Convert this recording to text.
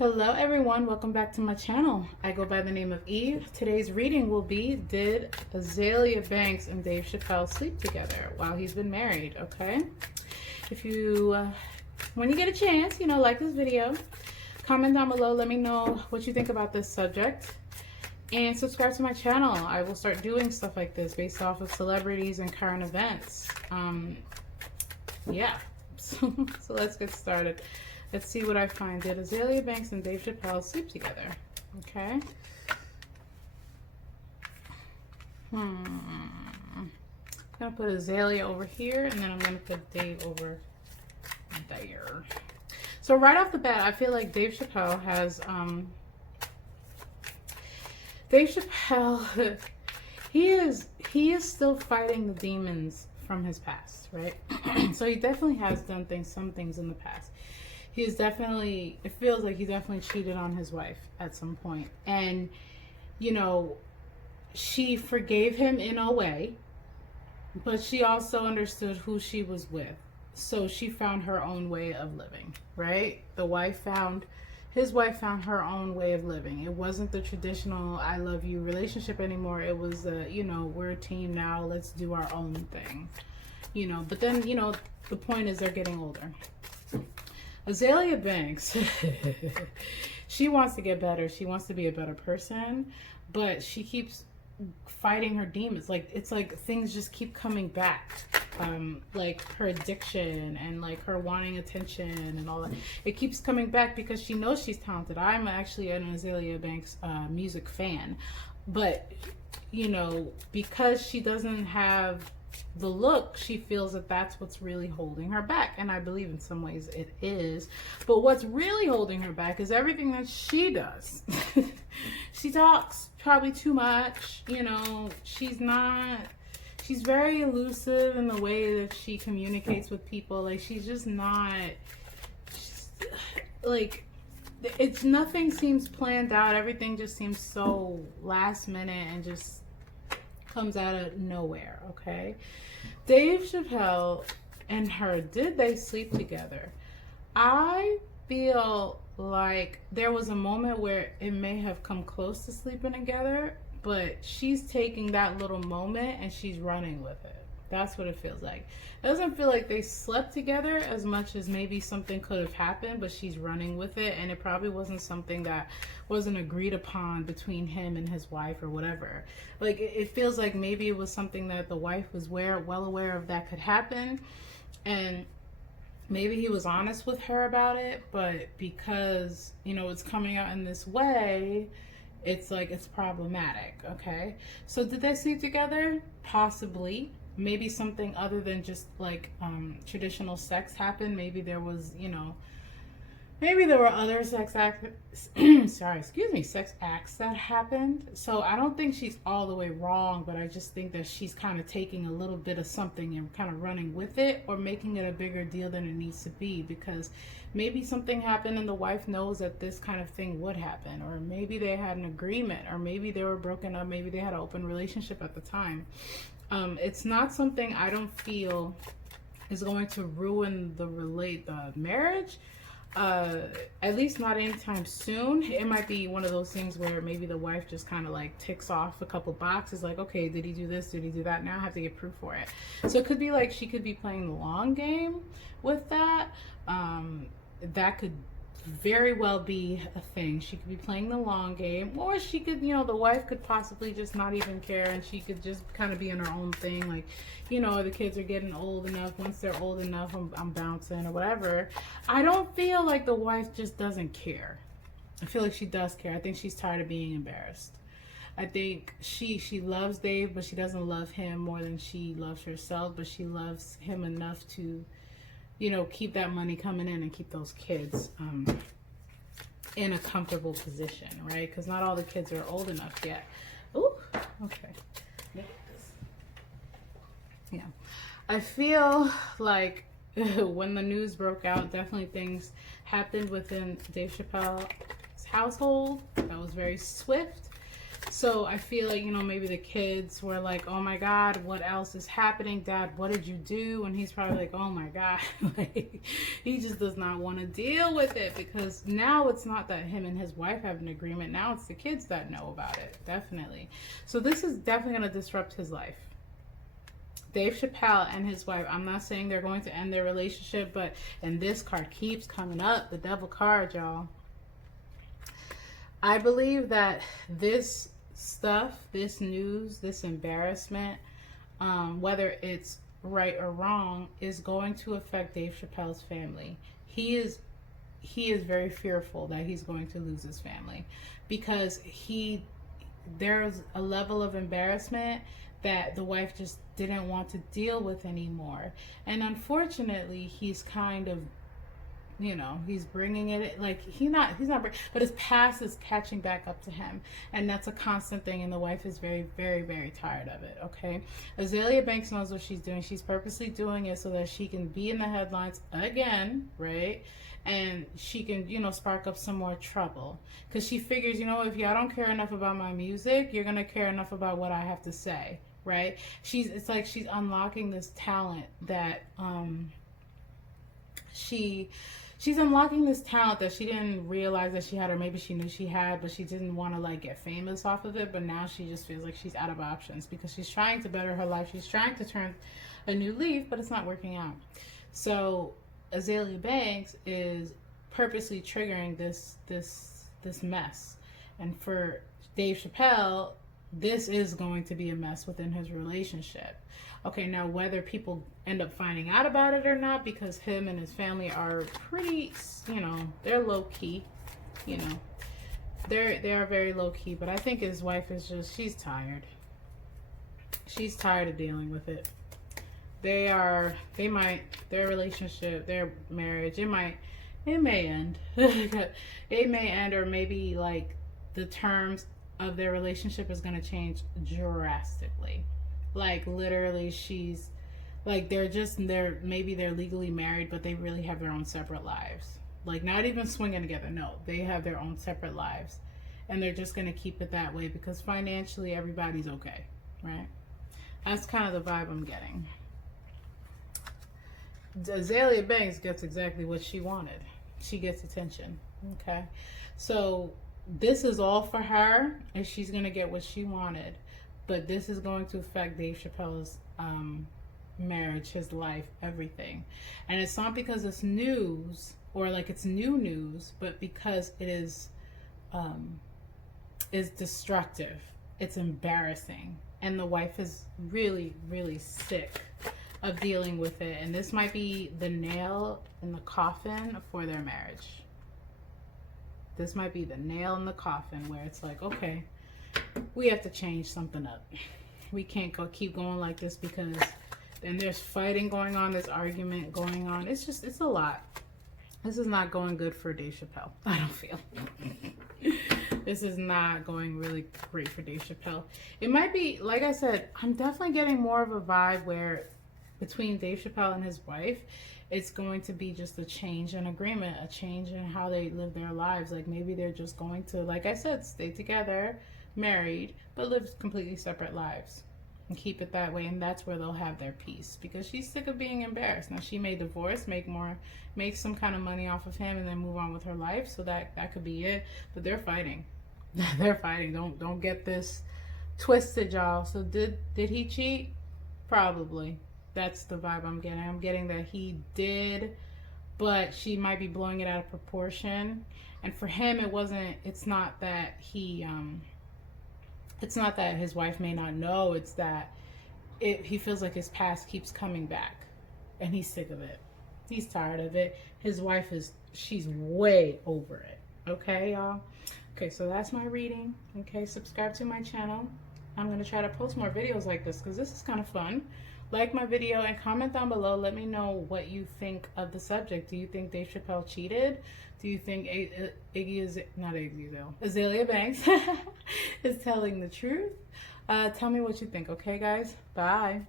Hello everyone, welcome back to my channel. I go by the name of Eve. Today's reading will be, did Azealia Banks and Dave Chappelle sleep together while he's been married? Okay. If you, when you get a chance, like this video, comment down below, let me know what you think about this subject. And subscribe to my channel. I will start doing stuff like this based off of celebrities and current events. Yeah, so let's get started. Let's see what I find. Did Azealia Banks and Dave Chappelle sleep together? Okay. I'm going to put Azealia over here, and then I'm going to put Dave over there. So right off the bat, I feel like Dave Chappelle has, he is still fighting the demons from his past, right? So he definitely has done some things in the past. He's definitely, it feels like he definitely cheated on his wife at some point. And, she forgave him in a way, but she also understood who she was with. So she found her own way of living, right? His wife found her own way of living. It wasn't the traditional I love you relationship anymore. It was, we're a team now. Let's do our own thing, But then, the point is they're getting older. Azealia Banks, she wants to get better. She wants to be a better person, but she keeps fighting her demons. It's like things just keep coming back. Like her addiction and like her wanting attention and all that. It keeps coming back because she knows she's talented. I'm actually an Azealia Banks music fan, but because she doesn't have the look, she feels that that's what's really holding her back, and I believe in some ways it is. But what's really holding her back is everything that she does. She talks probably too much, she's very elusive in the way that she communicates with people. Like, she's just not, it's nothing seems planned out. Everything just seems so last minute and just comes out of nowhere. Okay, Dave Chappelle and her, did they sleep together? I feel like there was a moment where it may have come close to sleeping together, but she's taking that little moment and she's running with it. That's what it feels like. It doesn't feel like they slept together as much as maybe something could have happened, but she's running with it, and it probably wasn't something that wasn't agreed upon between him and his wife or whatever. Like, it feels like maybe it was something that the wife was well aware of that could happen, and maybe he was honest with her about it, but because, it's coming out in this way, it's like it's problematic. Okay, so did they sleep together? Possibly. Maybe something other than just like traditional sex happened. Maybe there was, maybe there were other sex acts sex acts that happened. So I don't think she's all the way wrong, but I just think that she's kind of taking a little bit of something and kind of running with it, or making it a bigger deal than it needs to be, because maybe something happened and the wife knows that this kind of thing would happen, or maybe they had an agreement, or maybe they were broken up, maybe they had an open relationship at the time. It's not something I don't feel is going to ruin the marriage, at least not anytime soon. It might be one of those things where maybe the wife just kind of like ticks off a couple boxes, like, okay, did he do this, did he do that, now I have to get proof for it. So it could be like she could be playing the long game with that. That could very well be a thing. She could be playing the long game, or she could, the wife could possibly just not even care, and she could just kind of be in her own thing, like, the kids are getting old enough. Once they're old enough, I'm bouncing or whatever. I don't feel like the wife just doesn't care. I feel like she does care. I think she's tired of being embarrassed. I think she loves Dave, but she doesn't love him more than she loves herself, but she loves him enough to keep that money coming in and keep those kids in a comfortable position, right? Because not all the kids are old enough yet. Ooh, okay. Yeah. I feel like when the news broke out, definitely things happened within Dave Chappelle's household that was very swift. So I feel like, you know, maybe the kids were like, oh my God, what else is happening? Dad, what did you do? And he's probably like, oh my God. Like, he just does not want to deal with it, because now it's not that him and his wife have an agreement. Now it's the kids that know about it. Definitely. So this is definitely going to disrupt his life. Dave Chappelle and his wife, I'm not saying they're going to end their relationship, but, and this card keeps coming up, the devil card, y'all. I believe that this stuff, this news, this embarrassment, whether it's right or wrong, is going to affect Dave Chappelle's family. He is very fearful that he's going to lose his family, because there's a level of embarrassment that the wife just didn't want to deal with anymore. And unfortunately, he's kind of, you know, he's bringing it, like, he's not, but his past is catching back up to him. And that's a constant thing. And the wife is very, very, very tired of it. Okay. Azealia Banks knows what she's doing. She's purposely doing it so that she can be in the headlines again, right? And she can, you know, spark up some more trouble, because she figures, you know, if y'all don't care enough about my music, you're going to care enough about what I have to say. Right? It's like she's unlocking this talent that, she's unlocking this talent that she didn't realize that she had, or maybe she knew she had, but she didn't want to like get famous off of it. But now she just feels like she's out of options, because she's trying to better her life. She's trying to turn a new leaf, but it's not working out. So Azealia Banks is purposely triggering this mess. And for Dave Chappelle, this is going to be a mess within his relationship. Okay, now whether people end up finding out about it or not, because him and his family are pretty, you know, they're low key, you know, they are very low key. But I think his wife is just, she's tired. She's tired of dealing with it. Their relationship, their marriage, it may end. It may end, or maybe like the terms of their relationship is going to change drastically. Like, literally, she's like, maybe they're legally married, but they really have their own separate lives. Like, not even swinging together. No, they have their own separate lives, and they're just going to keep it that way because financially everybody's okay, right? That's kind of the vibe I'm getting. Azealia Banks gets exactly what she wanted. She gets attention. Okay, so this is all for her, and she's going to get what she wanted. But this is going to affect Dave Chappelle's marriage, his life, everything. And it's not because it's news, or like it's new news, but because it is destructive. It's embarrassing. And the wife is really, really sick of dealing with it. And this might be the nail in the coffin for their marriage. This might be the nail in the coffin where it's like, okay, we have to change something up. We can't keep going like this, because then there's fighting going on, there's argument going on. It's a lot. This is not going good for Dave Chappelle, I don't feel. This is not going really great for Dave Chappelle. It might be, like I said, I'm definitely getting more of a vibe where between Dave Chappelle and his wife, it's going to be just a change in agreement, a change in how they live their lives. Like, maybe they're just going to, like I said, stay together, married, but live completely separate lives and keep it that way. And that's where they'll have their peace, because she's sick of being embarrassed. Now, she may divorce, make some kind of money off of him, and then move on with her life. So that could be it. But they're fighting. They're fighting. Don't get this twisted, y'all. So did he cheat? Probably. That's the vibe I'm getting. I'm getting that he did, but she might be blowing it out of proportion. And for him, it's not that his wife may not know. It's that he feels like his past keeps coming back, and he's sick of it. He's tired of it. His wife she's way over it. Okay, y'all? Okay, so that's my reading. Okay, subscribe to my channel. I'm going to try to post more videos like this, because this is kind of fun. Like my video and comment down below. Let me know what you think of the subject. Do you think Dave Chappelle cheated? Do you think Azealia Banks is telling the truth? Tell me what you think, okay, guys? Bye.